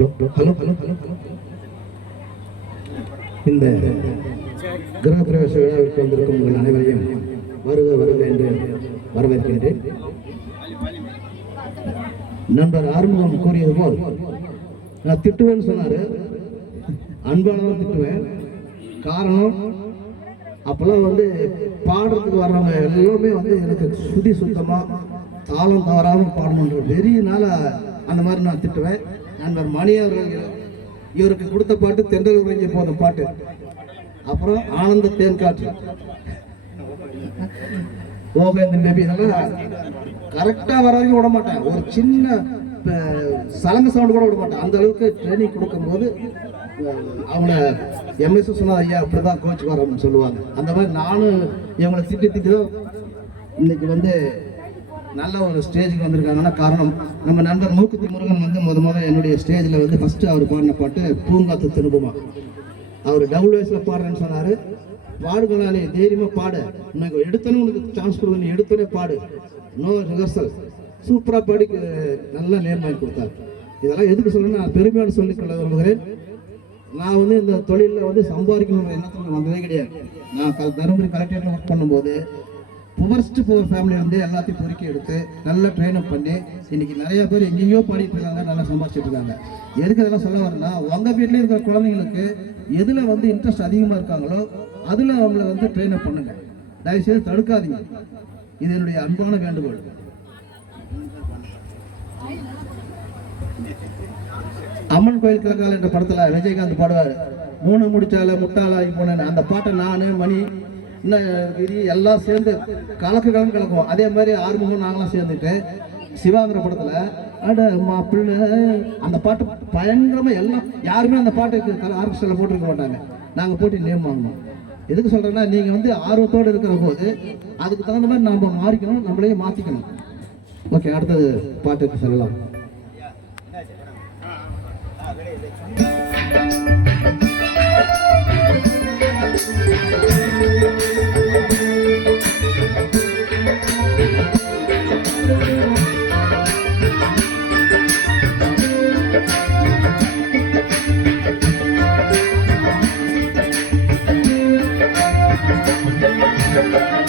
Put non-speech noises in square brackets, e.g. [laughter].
Hello hello hello hello இந்த கிரகப்பிரவேச விழாவிற்கு வந்திருக்கும் உங்கள் அனைவரையும் வருக வருக என்று வரவேற்கின்றேன். நண்பர் ஆறுமுகம் கூறியது போல் நான் திட்டுவேன்னு சொன்னாரு. அன்பானதான் திட்டுவேன். காரணம் அப்பெல்லாம் வந்து பாடுறதுக்கு வர்றவங்க எல்லாமே வந்து எனக்கு சுதி சுத்தமாக தாளம் தவறாமல் பாடணுன்ற வெறியினால அந்த மாதிரி நான் திட்டுவேன். நண்பர் மணி அவர்கள் இவருக்கு கொடுத்த பாட்டு தென்றல் உறிஞ்சி போன பாட்டு. அப்புறம் ஆனந்த தேன்காற்று. காற்று பேபி இதெல்லாம் கரெக்டாக வர வரைக்கும் விட மாட்டேன் ஒரு சின்ன சலங்கு சலங்க சவுண்ட் கூட விட மாட்டேன் அந்த அளவுக்கு ட்ரைனிங் கொடுக்கும்போது அவங்கள எம்எஸ் சொன்னா ஐயா அப்படி தான் கோச்சுக்கு வரோம்னு சொல்லுவாங்க. அந்த மாதிரி நானும் இவங்களை திட்டி திட்டி தான் இன்னைக்கு வந்து நல்ல ஒரு ஸ்டேஜுக்கு வந்திருக்காங்கன்னா காரணம் நம்ம நண்பர் மூக்குத்தி முருகன் வந்து முத முதல் என்னுடைய ஸ்டேஜில் வந்து ஃபஸ்ட்டு அவர் பாடின பாட்டு பூங்காத்து திரும்புமா. அவர் டபுள் வயசில் பாடுறேன்னு சொன்னார். பாடுகளாலே நீ தைரியமாக பாடு. உனக்கு எடுத்தோன்னே உனக்கு சான்ஸ் கொடுங்க நீ எடுத்தோடனே பாடு. நோ ரிஹர்சல் சூப்பராக பாடி நல்லா நல்ல நேம் வாங்கி கொடுத்தார். இதெல்லாம் எதுக்கு சொல்லணும்னு நான் பெருமையோடு சொல்லிக்கொள்ள விரும்புகிறேன் நான் வந்து இந்த தொழிலில் வந்து சம்பாதிக்கணுன்ற எண்ணத்தில் வந்ததே கிடையாது. நான் தருமபுரி கலெக்டரில் ஒர்க் பண்ணும்போது புவர்ஸ்ட் புவர் ஃபேமிலி வந்து எல்லாத்தையும் பொறுக்கி எடுத்து நல்லா ட்ரெயின் அப் பண்ணி இன்னைக்கு நிறைய பேர் எங்கேயோ பாடிட்டு இருக்காங்க நல்லா சம்பாதிச்சிட்டு இருக்காங்க. எதுக்கு இதெல்லாம் சொல்ல வரேன்னா உங்கள் வீட்டில் இருக்கிற குழந்தைங்களுக்கு எதில் வந்து இன்ட்ரெஸ்ட் அதிகமாக இருக்காங்களோ அதில் அவங்கள வந்து ட்ரெயின் அப் பண்ணுங்க. தயவுசெய்து தடுக்காதீங்க. இது என்னுடைய அன்பான வேண்டுகோள். அம்மன் கோயில் கிழக்கால் என்ற படத்தில் விஜயகாந்த் பாடுவார். மூணு முடிச்சால முட்டாளாகி போனேன் அந்த பாட்டை நான் மணி இன்னும் கிரி எல்லாம் சேர்ந்து கலக்கு கலந்து கலக்கும். அதே மாதிரி ஆறுமுகம் நாங்களாம் சேர்ந்துட்டு சிவாங்கிற படத்தில் அட மாப்பிள்ள அந்த பாட்டு பயங்கரமாக எல்லாம் யாருமே அந்த பாட்டுக்கு ஆர்கெஸ்ட்ராவில் போட்டிருக்க மாட்டாங்க. நாங்கள் போட்டு நேம் வாங்கணும். எதுக்கு சொல்கிறேன்னா நீங்கள் வந்து ஆர்வத்தோடு இருக்கிற போது அதுக்கு தகுந்த மாதிரி நாம் மாறிக்கணும் நம்மளையே மாற்றிக்கணும் ஓகே அடுத்தது பாட்டுக்கு சொல்லலாம். Thank [laughs] you.